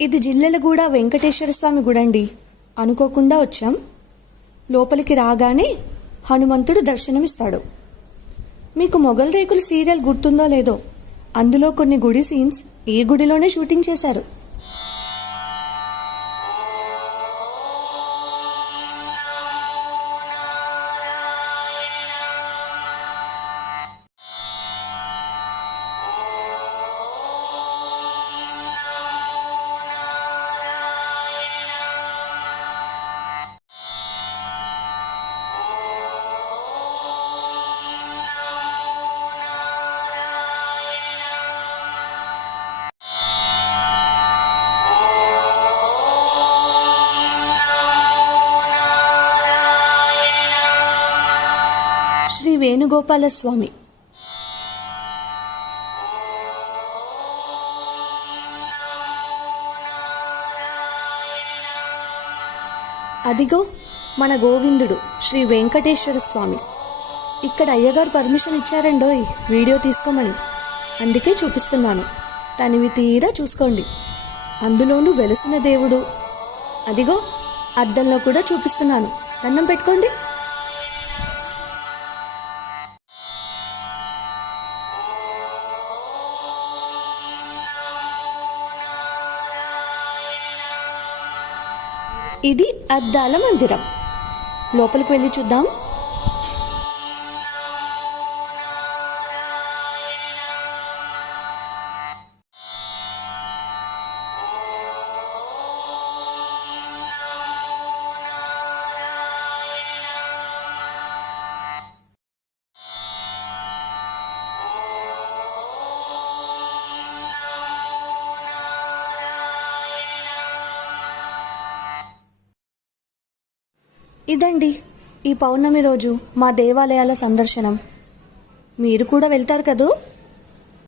ఇది జిల్లెలగూడ వెంకటేశ్వర స్వామి గుడి అండి. అనుకోకుండా వచ్చాం. లోపలికి రాగానే హనుమంతుడు దర్శనమిస్తాడు. మీకు మొగల్ రేకులు సీరియల్ గుర్తుందో లేదో, అందులో కొన్ని గుడి సీన్స్ ఈ గుడిలోనే షూటింగ్ చేశారు. శ్రీ వేణుగోపాల స్వామి. అదిగో మన గోవిందుడు శ్రీ వెంకటేశ్వర స్వామి. ఇక్కడ అయ్యగారు పర్మిషన్ ఇచ్చారండోయ్ వీడియో తీసుకోమని. అందుకే చూపిస్తున్నాను. తనివి తీరా చూసుకోండి. అందులోనూ వెలసిన దేవుడు. అదిగో అద్దంలో కూడా చూపిస్తున్నాను. దండం పెట్టుకోండి. ఇది అద్దాల మందిరం. లోపలికి వెళ్ళి చూద్దాం. ఇదండి ఈ పౌర్ణమి రోజు మా దేవాలయాల సందర్శనం. మీరు కూడా వెళ్తారు కదూ?